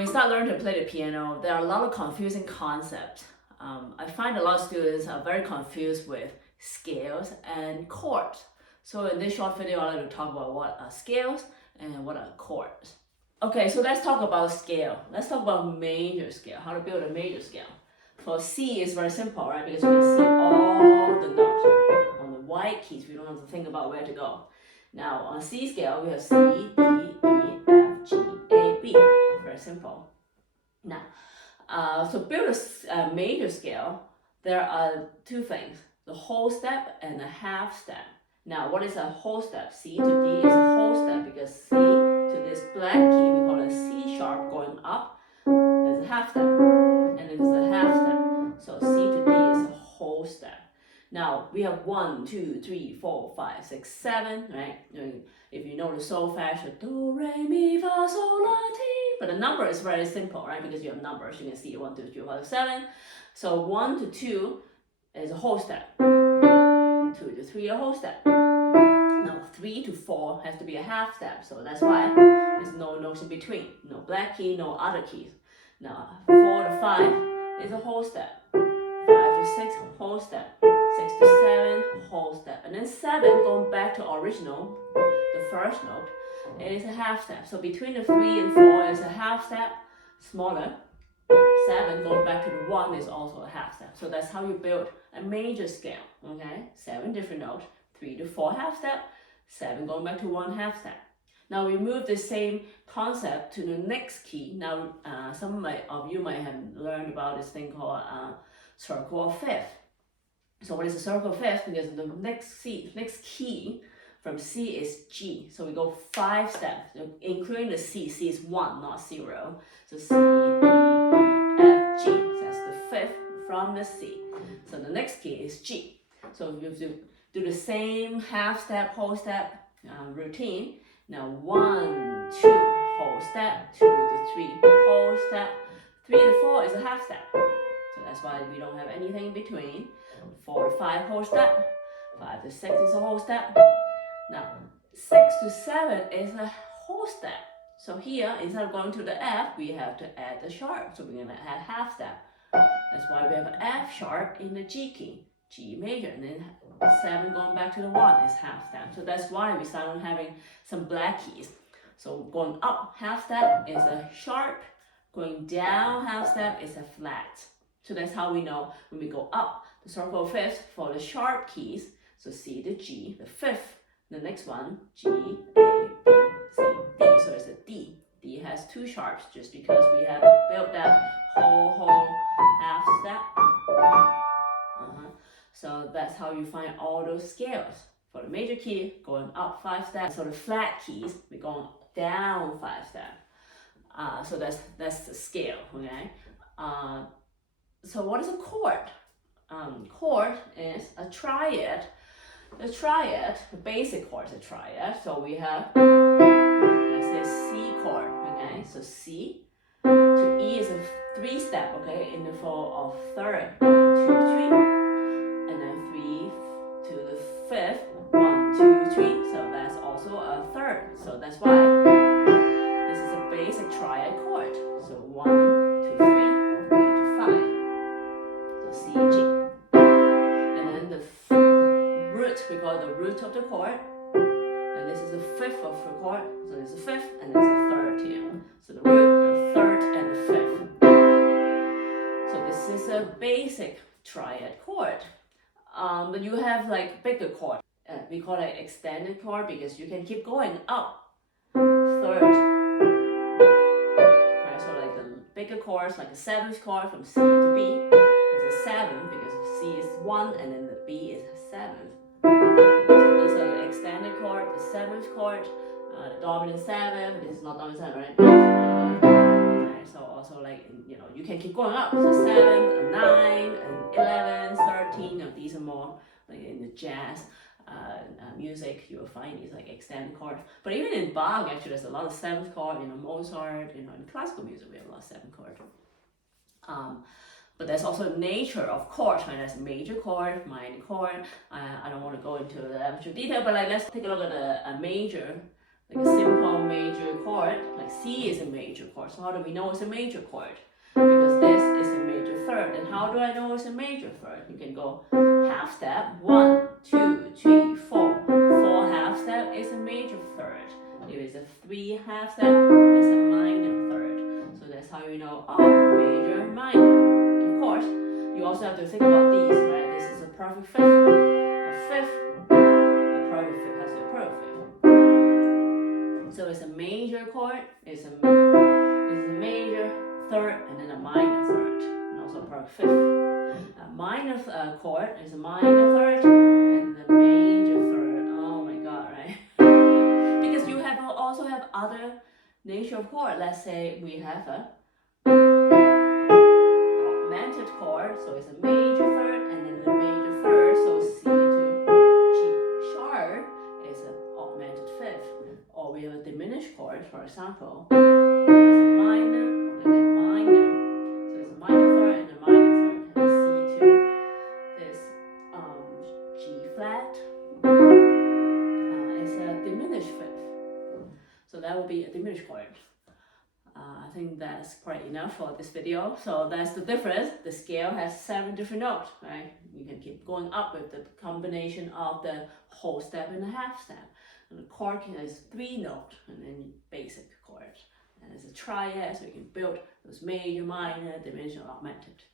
When you start learning to play the piano, there are a lot of confusing concepts. I find a lot of students are very confused with scales and chords. So in this short video, I'd like to talk about what are scales and what are chords. Okay, so let's talk about scale. Let's talk about major scale, how to build a major scale. For C, it's very simple, right? Because you can see all the notes. On the white keys, we don't have to think about where to go. Now, on C scale, we have C, D, E, F, G, A, B. Very simple. Now, to build a major scale, there are two things, the whole step and the half step. Now, what is a whole step? C to D is a whole step because C to this black key, we call it C sharp going up, is a half step, and it is a half step. So C to D is a whole step. Now, we have 1, 2, 3, 4, 5, 6, 7, right? If you know the sol fashion, do, re, mi, fa, sol, la, ti. But the number is very simple, right? Because you have numbers, you can see 1, 2, 3, 4, 5, 7. So 1 to 2 is a whole step. 2 to 3 a whole step. Now 3 to 4 has to be a half step. So that's why there's no notes in between. No black key, no other keys. Now 4 to 5 is a whole step. 5 to 6, whole step. 6 to 7, whole step. And then 7, going back to original, the first note, it is a half step. So between the 3 and 4 is a half step, smaller. 7, going back to the 1, is also a half step. So that's how you build a major scale, okay? 7 different notes, 3 to 4 half step, 7 going back to 1 half step. Now we move the same concept to the next key. Now some of you might have learned about this thing called circle of fifth. So what is a circle of fifth? Because the next key from C is G. So we go 5 steps, including the C. C is 1, not 0. So C, D, E, F, G. So that's the fifth from the C. So the next key is G. So you have to do the same half step, whole step routine. Now 1, 2, whole step, 2 to 3, whole step, 3 to 4 is a half step. So that's why we don't have anything in between. 4 to 5 whole step, 5 to 6 is a whole step. Now 6 to 7 is a whole step. So here, instead of going to the F, we have to add the sharp. So we're gonna add half step. That's why we have an F sharp in the G key, G major, and then 7 going back to the 1 is half step. So that's why we start on having some black keys. So going up half step is a sharp, going down half step is a flat. So that's how we know when we go up the circle of fifth for the sharp keys. So C to G, the fifth, the next one, G, A, B, C, D. So it's a D. D has 2 sharps just because we have to build that whole half step. So that's how you find all those scales. For the major key, going up 5 steps. So the flat keys, we're going down 5 steps. So that's the scale, okay? So what is a chord? Chord is a triad. The basic chord is a triad. So we have, let's say C chord, okay? So C to E is a 3 step, okay? In the form of third, 1, 2, 3. And then 3 to the fifth, 1, 2, 3. So that's also a third. So that's why this is a basic triad chord. So 1, 2, 3, 3 to 5. So C, G. And then the root, we call it the root of the chord. And this is the fifth of the chord. So there's a fifth and there's a third here. So the root, the third, and the fifth. So this is a basic triad chord. But you have like bigger chord. We call it extended chord because you can keep going up. Third. Right, so like the bigger chords, like the 7th chord from C to B is a 7 because C is 1 and then the B is 7. So these are the extended chord, the 7th chord, the dominant 7. This is not dominant 7, right? Right, so also like, you can keep going up. So 7, a 9, an 11, 13. These are more like in the jazz music, you will find these like extended chords. But even in Bach, actually, there's a lot of 7th chord. Mozart. In classical music, we have a lot of 7th chord. But there's also nature of chords, right? There's major chord, minor chord. I don't want to go into the actual detail, but like let's take a look at a major, like a simple major chord, like C is a major chord. So how do we know it's a major chord? Because this is a major third. And how do I know it's a major third? You can go half step, 1, 2, 3, 4. 4 half step is a major third. If it's a 3 half step, it's a minor third. So that's how you know, oh, major, minor. Of course, you also have to think about these, right? This is a perfect fifth. A fifth, a perfect fifth has to be a perfect fifth. So it's a major chord, it's a major third, and then a minor third, and also a perfect fifth. A minor chord is a minor third, and the major third. Oh my god, right? Because you also have other nature of chord. Let's say we have a augmented chord, so it's a major third, and then the major third, so C to G sharp is an augmented fifth. Or we have a diminished chord, for example, it's a minor, and then minor, so it's a minor third and a minor third, and C to this G flat is a diminished fifth. So that will be a diminished chord. I think that's probably enough for this video. So that's the difference. The scale has 7 different notes, right? You can keep going up with the combination of the whole step and the half step. And the chord has 3 notes, and then basic chords. And it's a triad, so you can build those major, minor, diminished, or augmented.